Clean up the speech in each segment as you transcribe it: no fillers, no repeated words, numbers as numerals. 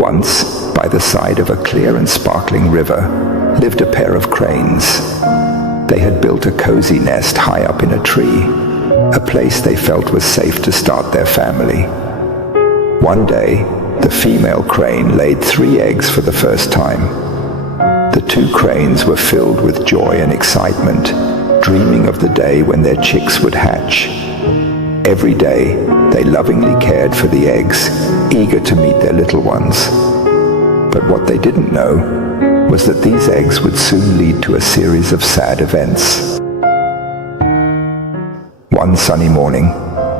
Once, by the side of a clear and sparkling river, lived a pair of cranes. They had built a cozy nest high up in a tree, a place they felt was safe to start their family. One day, the female crane laid 3 eggs for the first time. The 2 cranes were filled with joy and excitement, dreaming of the day when their chicks would hatch. Every day, they lovingly cared for the eggs, eager to meet their little ones. But what they didn't know was that these eggs would soon lead to a series of sad events. One sunny morning,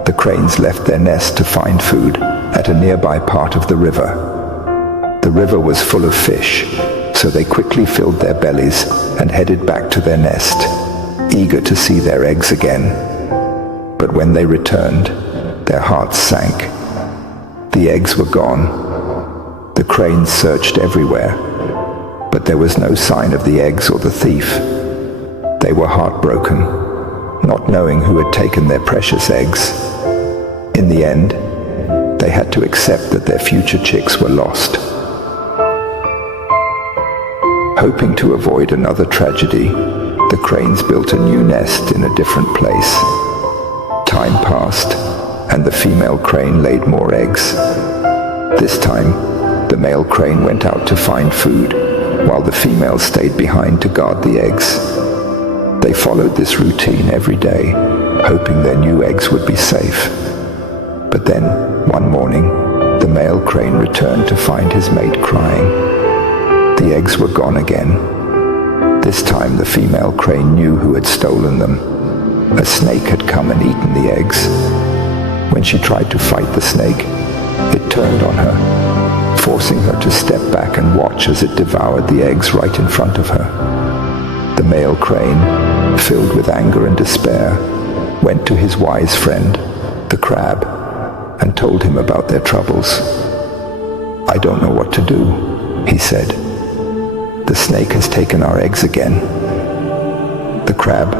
the cranes left their nest to find food at a nearby part of the river. The river was full of fish, so they quickly filled their bellies and headed back to their nest, eager to see their eggs again. But when they returned, their hearts sank. The eggs were gone. The cranes searched everywhere, but there was no sign of the eggs or the thief. They were heartbroken, not knowing who had taken their precious eggs. In the end, they had to accept that their future chicks were lost. Hoping to avoid another tragedy, the cranes built a new nest in a different place. Time passed, and the female crane laid more eggs. This time, the male crane went out to find food, while the female stayed behind to guard the eggs. They followed this routine every day, hoping their new eggs would be safe. But then, one morning, the male crane returned to find his mate crying. The eggs were gone again. This time the female crane knew who had stolen them. A snake had come and eaten the eggs. When she tried to fight the snake, it turned on her, forcing her to step back and watch as it devoured the eggs right in front of her. The male crane, filled with anger and despair, went to his wise friend, the crab, and told him about their troubles. "I don't know what to do," he said. "The snake has taken our eggs again." The crab,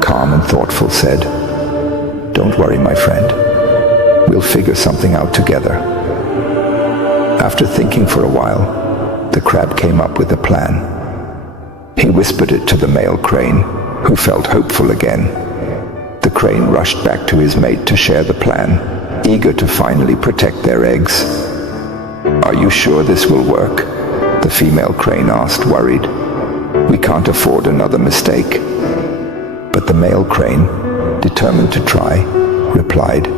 calm and thoughtful, said, "Don't worry, my friend. We'll figure something out together." After thinking for a while, the crab came up with a plan. He whispered it to the male crane, who felt hopeful again. The crane rushed back to his mate to share the plan, eager to finally protect their eggs. "Are you sure this will work?" the female crane asked, worried. "We can't afford another mistake." But the male crane, determined to try, replied,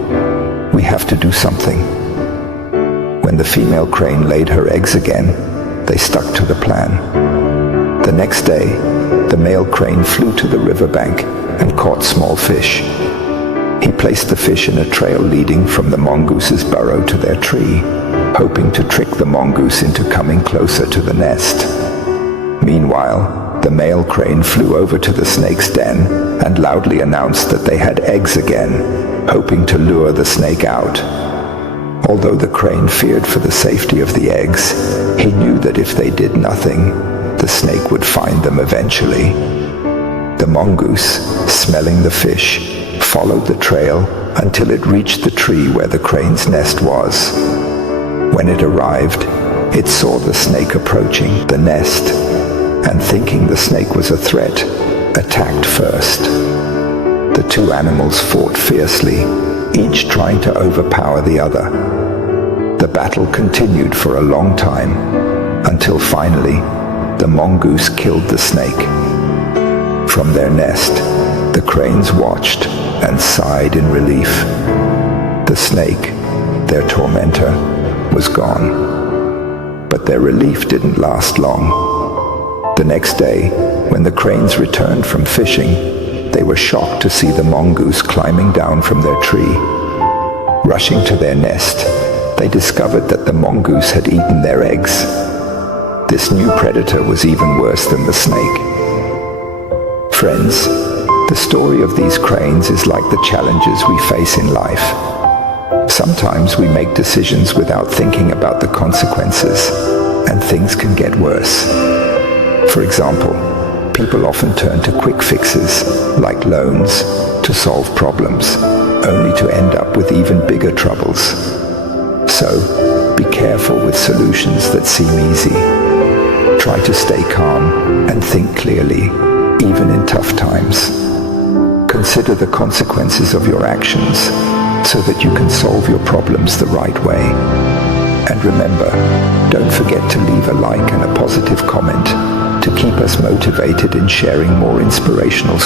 "We have to do something." When the female crane laid her eggs again, they stuck to the plan. The next day, the male crane flew to the riverbank and caught small fish. He placed the fish in a trail leading from the mongoose's burrow to their tree, hoping to trick the mongoose into coming closer to the nest. Meanwhile, the male crane flew over to the snake's den and loudly announced that they had eggs again, hoping to lure the snake out. Although the crane feared for the safety of the eggs, he knew that if they did nothing, the snake would find them eventually. The mongoose, smelling the fish, followed the trail until it reached the tree where the crane's nest was. When it arrived, it saw the snake approaching the nest, and thinking the snake was a threat, attacked first. The 2 animals fought fiercely, each trying to overpower the other. The battle continued for a long time, until finally, the mongoose killed the snake. From their nest, the cranes watched and sighed in relief. The snake, their tormentor, was gone. But their relief didn't last long. The next day, when the cranes returned from fishing, they were shocked to see the mongoose climbing down from their tree. Rushing to their nest, they discovered that the mongoose had eaten their eggs. This new predator was even worse than the snake. Friends, the story of these cranes is like the challenges we face in life. Sometimes we make decisions without thinking about the consequences, and things can get worse. For example, people often turn to quick fixes, like loans, to solve problems, only to end up with even bigger troubles. So, be careful with solutions that seem easy. Try to stay calm and think clearly, even in tough times. Consider the consequences of your actions so that you can solve your problems the right way. And remember, don't forget to leave a like and a positive comment to keep us motivated in sharing more inspirational